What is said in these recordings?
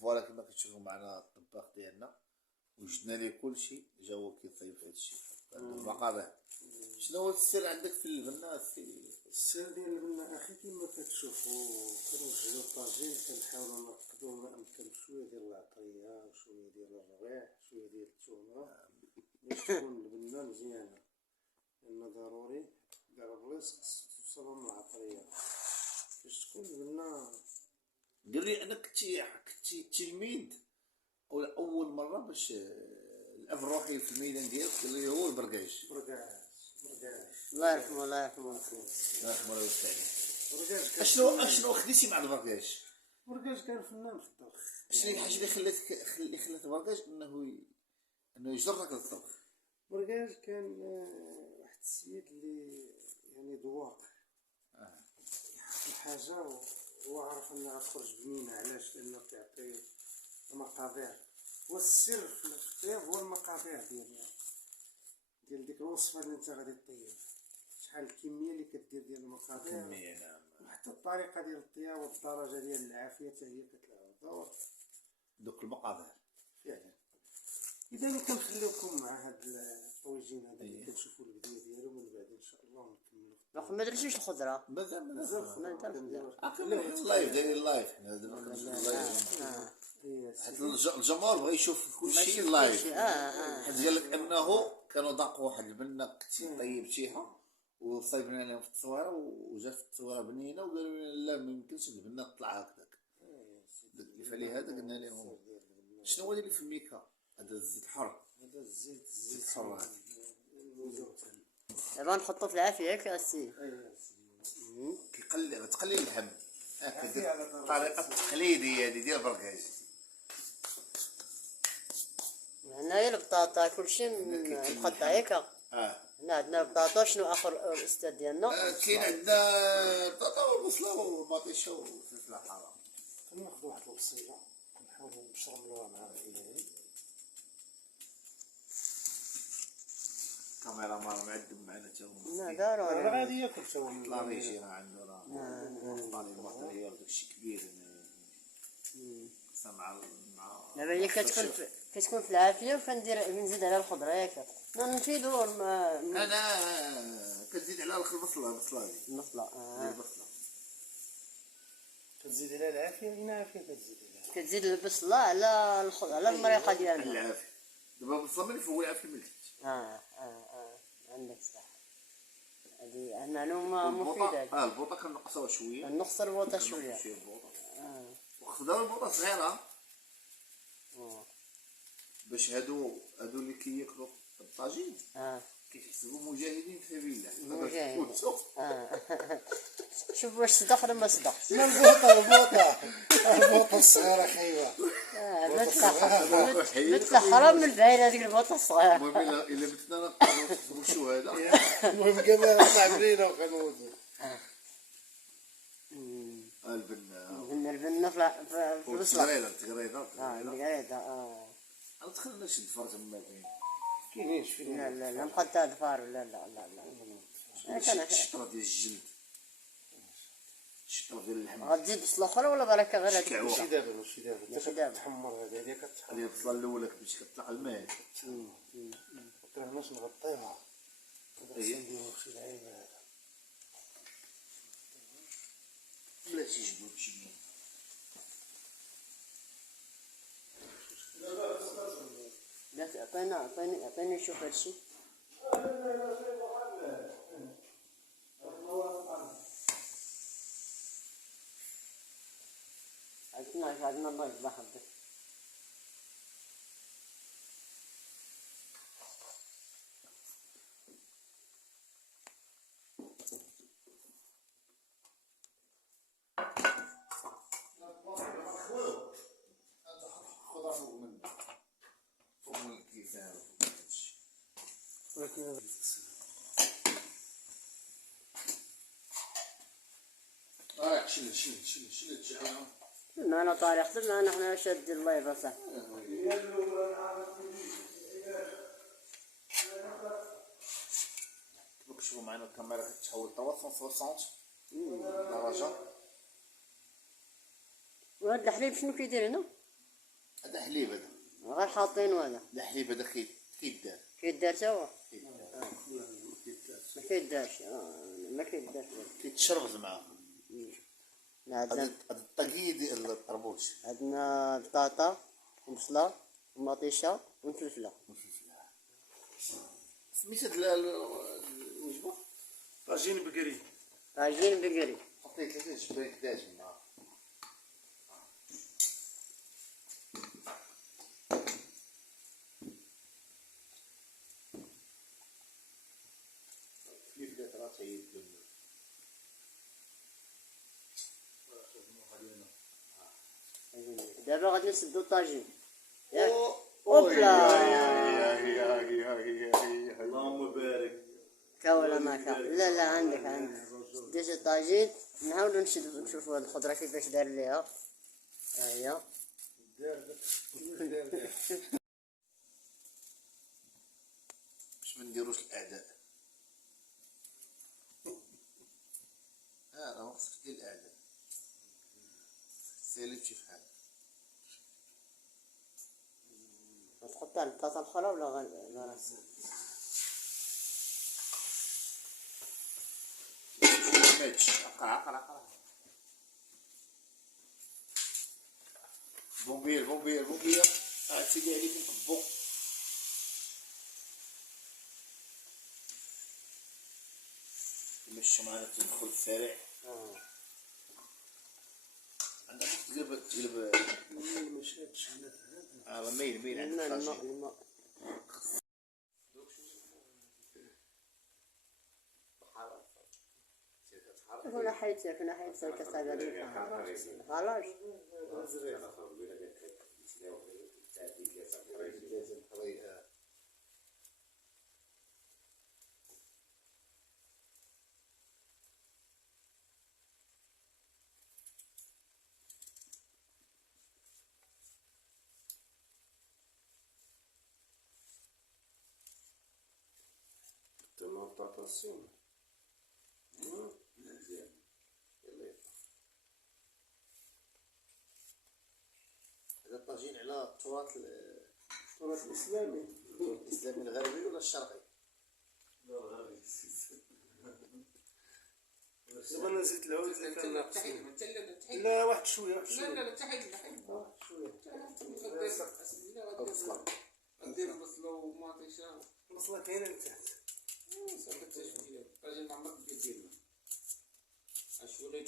فوالا كما كتشوفوا معنا الطباخ ديالنا وجدنا ليه كلشي جا هو كيطيب في هادشي المقابل. شنو هو السر عندك في البنه السي؟ السر ديال البنه اخي كما كتشوفوا كنوجدوا الطاجين كنحاولوا نرقدوا ما امكن بشويه ديال العطريه وشويه ديال الربيع شويه ديال الثومه باش تكون البنه مزيانه، لان ضروري كاع البلايص توصلهم العطريه باش تكون البنه. دير لي انك كنتي تلميذ ولا اول مره باش الاب الروحي في الميدان ديالك اللي هو البرقاش. الله يرحمه الله يرحمه. الله يرحمه ويوسع عليه. برقاش اشنو خديتي مع البرقاش؟ برقاش كان فنان في الطبخ. شنو الحاجه اللي خلات البرقاش انه يجرك للطبخ؟ برقاش كان واحد السيد اللي يعني ذواق الحاجه هو عارف انها تخرج بنينه. علاش؟ لانه كيعطي المقادير، والسر في الطياب هو المقادير ديال ديك الوصفه اللي انت غادي طيب، شحال الكميه اللي كدير ديال المقادير وحتى الطريقه ديال الطياب والدرجه ديال العافيه حتى هي كتلعب دور دوك المقادير فعلا. اذا كنخليوكم مع هاد الطويجين هذا اللي كنشوفوا البدايه ديالو، من بعد ان شاء الله نكملوا. ما درتيش الخضره مازال ما درتش. اللايف داير اللايف حنا دابا كنشوفوا اللايف. الجمهور بغى يشوف كلشي لايف. حيت قال لك انه كانوا ضاقوا واحد البنه كنتي طيبتيها وصايبنا لهم في التصويره وجات في التصويره بنينه وقالوا لنا لا ما يمكنش البنه تطلع هكذاك. فلهذا قلنا لهم شنو هو اللي في الميكا؟ هذا الزيت الحر، هذا الزيت الحر هذا دابا نحطو في العافيه ياك السي. تقليل اللحم الطريقه التقليديه هذه ديال البرقاش. هنايا البطاطا كلشي مقطع هكا. هنا عندنا البطاطا. شنو اخر الاستاذ ديالنا؟ كاين عندنا البطاطا والبصله والبطيشه والفلفل الحار. كناخذ واحد البصيله كنحاولوا نشرملوها مع الخياري. كاميرا مان معدم معنا تا هو. لا ضروري راه غادي ياكل تا هو لا ريجي راه عنده راه طالي الماتريال داكشي كبير مع دابا هي كتكون في العافيه وكندير نزيد على الخضره ياك نفيدو انا كنزيد على البصله البصله. البصله كتزيد على العافيه. اين عافيه كتزيد البصله على الخضره على المريقه ديالنا العافيه. دابا البصله من فوق العافيه من تحت. عندك صح. هذه معلومه مفيده. البوطه كنقصوها شويه، كنقصر البوطه شويه. وخداو البوطه صغيره باش هادو اللي كياكلوا الطاجين كيحسبوا مجاهدين في سبيل الله. شوف واش صدق ولا ما صدقش. البوطه الصغيره خايبه. مثل حرام من البعير هذيك البوطه الصغيره. المهم الا بتنا نقدروا الشهداء. المهم كما طلع بلينا وكنوضوا. البنه في البصله. التقريضه التقريضه. ما تخليناش الفرج ما كاينينش فين. لا مقطع الفار. لا الشطره ديال الجلد، الشطره ديال اللحم. غتزيد بصله اخرى ولا بركه غير هذيك؟ ماشي دابا كتحمر هذه كتحمر. هذه البصله الاولى باش كتطلع الماء. ما كرهناش نغطيها. نديرو شي لعيبه هذا بلاتي جبدو شي لا عطيني نشوف هادشي. عندنا الله يصبح ربي. فوق من الكيسان شيل انا طارق درنا نحن شد الله يبصح. شوفوا معنا الكاميرا كتحول 360 درجه. وهاد الحليب شنو كيدير هنا؟ هذا حليب هذا. غير حاطينو هذا. هذا حليب هذا كيدار. كيدار تا هو؟ ما كيدارش ما كيدارش. كيتشربز معاه. عندنا هذا الطاقية ديال الطربوش. عندنا بطاطا وبصلة ومطيشة وفلفلة. سميتها الوجبة؟ طاجين بقري. طاجين بقري. حطيت 3 جبان كداج معاه. فلفلة راه تايب. دابا غادي نسدو الطاجين. ياك؟ اوبلا. اللهم بارك. كاولا ما كاو. لا عندك ديجا الطاجين. نحاولو نشوفو هاد الخضرة كيفاش دار ليها. ها هي. باش ما نديروش الاعداء. راه خصك دير الاعداء. سالي بشي فحال. تحطها البطاطا الاخرى ولا غير ماتش. عقل. بومبير. سيدي عليك نكبو. يمشي معنا تدخل السريع. عندك تقلب. ما شادش هنا. ميل عندك الماء. كنا حيت كسر خلاص. تما بطاطاسين. هذا الطاجين على التراث الإسلامي. الاسلامي الغربي ولا الشرقي؟ لا غير دابا انا نزيد العود اللي كان ناقصين. لا واحد شويه. لا تحيد ندير بصله ومطيشه. البصله كاينه من تحت. راجل معمر كيدير اشو غير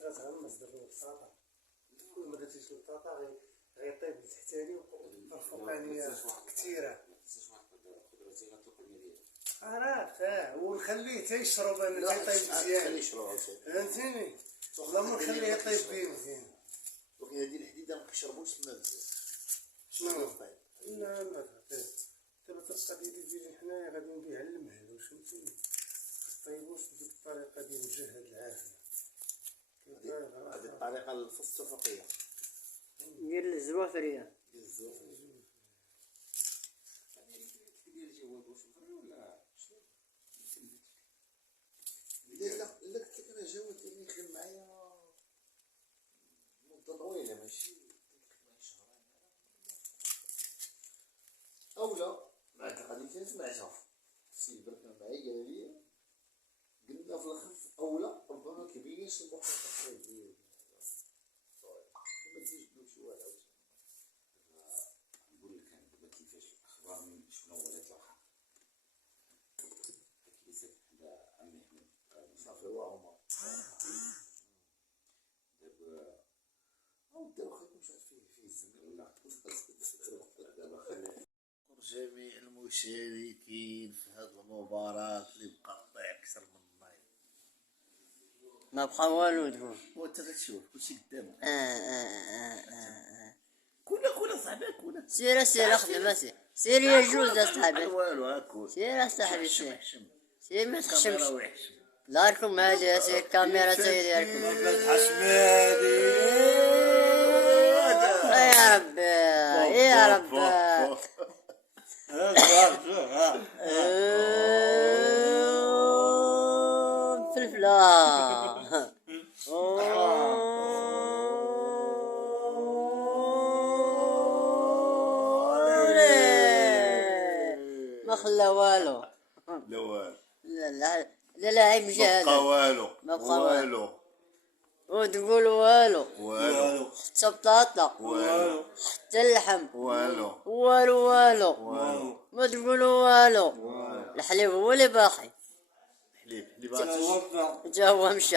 غتغمس دابا البطاطا. كل ما درتيش البطاطا غيطيب التحتاني والفوقانيه كثيره. عرفت ونخليه تيشرب انا تيطيب مزيان. فهمتيني؟ والله ما نخليه يطيب فيه مزيان. ولكن هذه الحديده ما كيشربوش الماء بزاف. شنو؟ لا دابا الطريقه ديالي حنايا غادي ندير على المهل فهمتيني. كطيبوش بديك الطريقه ديال مجهد العافيه. هذه الطريقه الفلسفيه ديال الزوافريه. لا قلت لك انا جواد اللي يخدم معايا مده طويله ماشي شهرين اولا معك غادي نسمعها. السيد بركان معايا قال لي قلنا في الاخر اولا ربما كيبينش المحيط التقليدي. ما تزيدش تقول شي واحد نقول لك انا دابا كيفاش الاخبار من شنو ولات الحق. كيسات عند عمي احمد صافي اللهم دابا دابا خليكم شوف فيه الزمن ولا جميع المشاركين في هذه المباراة اللي بقى طيح أكثر من النايف. ما بقى والو تقول. وانت تشوف كلشي قدامك. كل صاحبي كل. سير اخدم سير يجوز اصاحبي. والو هاكل. سير اصاحبي سير. سير ما تخشمش. الكاميرا وحش. داركم هادي سير الكاميرا سير داركم. حشمادي. يا ربي يا ربي. فلفلة. ما خلى والو. لا والو. لا لا لا لا عيب مشى ما بقى هذا. والو. ما بقى والو. والو. وتقول والو. والو. حتى بطاطا. والو. حتى اللحم. والو. والو والو. والو. ما تقولوا والو. الحليب هو اللي باقي. حليب. اللي بغات جا هو مشى.